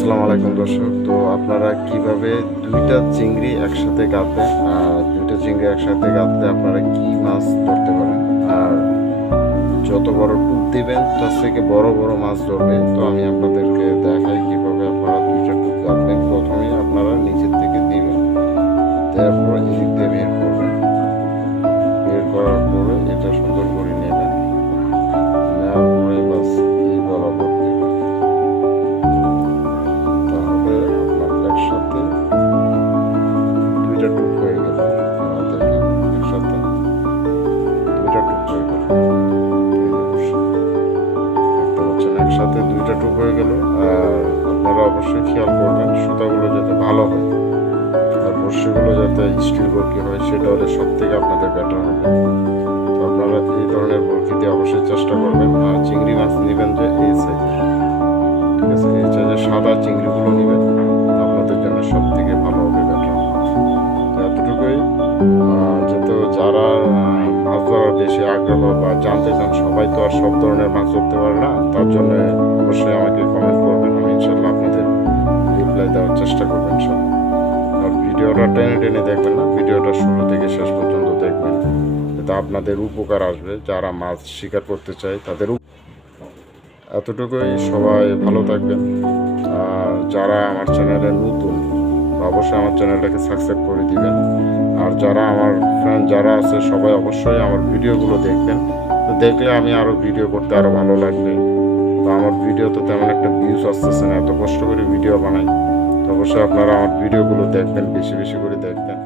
আসসালামু আলাইকুম দর্শক। তো আপনারা কিভাবে দুইটা চিংড়ি একসাথে গাঁথবেন, আর দুইটা চিংড়ি একসাথে গাঁথলে আপনারা কি মাছ ধরতে পারেন, আর যত বড় টুপ দিবেন তার থেকে বড় বড় মাছ ধরবে। তো আমি আপনাদেরকে দেখাই কিভাবে আপনারা দুইটা টুপ গাঁথবেন। প্রথমেই আপনারা নিচের থেকে দিবেন, তারপর এদিক দিয়ে বের করবেন। বের করার পরে এটা সুন্দর করে নেবেন, নেওয়ার পরে বাস এই বরাবর দেবেন। তাহলে আপনার একসাথে দুইটা টুপ হয়ে গেল। দেখেন একসাথে দুইটা টুপ হয়ে গেল, দেখতে পাচ্ছেন একসাথে দুইটা টুপ হয়ে গেল। আর আপনারা অবশ্যই খেয়াল করবেন সুতাগুলো যাতে ভালো হয়, আর বড়শিগুলো যাতে স্টিল বরকি হয়, সেটা হলে সব থেকে আপনাদের বেটার হবে। তো আপনারা এই ধরনের বরকি দিয়ে অবশ্যই চেষ্টা করবেন। আর চিংড়ি মাছ নেবেন যে এই সাইজের, ঠিক আছে, এই সাইজের সাদা চিংড়িগুলো নেবেন, আপনাদের জন্য সব থেকে ভালো হবে, বেটার। এতটুকুই। যেহেতু যারা মাছ ধরার বেশি আগ্রহ বা জানতে চান, সবাই তো আর সব ধরনের মাছ ধরতে পারে না, তার জন্য অবশ্যই আমাকে কমেন্ট করবেন, আমি ইনশাল্লাহ আপনাদের রিপ্লাই দেওয়ার চেষ্টা করবেন ইনশাল্লাহ। আর ভিডিওটা টেনে টেনে দেখবেন না, ভিডিওটা শুরু থেকে শেষ পর্যন্ত দেখবেন, যাতে আপনাদের উপকার আসবে যারা মাছ শিকার করতে চায় তাদের। এতটুকুই, সবাই ভালো থাকবেন। আর যারা আমার চ্যানেলে নতুন, অবশ্যই আমার চ্যানেলটাকে সাবস্ক্রাইব করে দিবেন। আর যারা আমার ফ্রেন্ড যারা আছে সবাই অবশ্যই আমার ভিডিওগুলো দেখবেন। তো দেখলে আমি আরও ভিডিও করতে আরও ভালো লাগবে। তো আমার ভিডিও তো তেমন একটা ভিউজ আসতেছে না, এত কষ্ট করে ভিডিও বানাই। তো অবশ্যই আপনারা আমার ভিডিওগুলো দেখবেন, বেশি বেশি করে দেখবেন।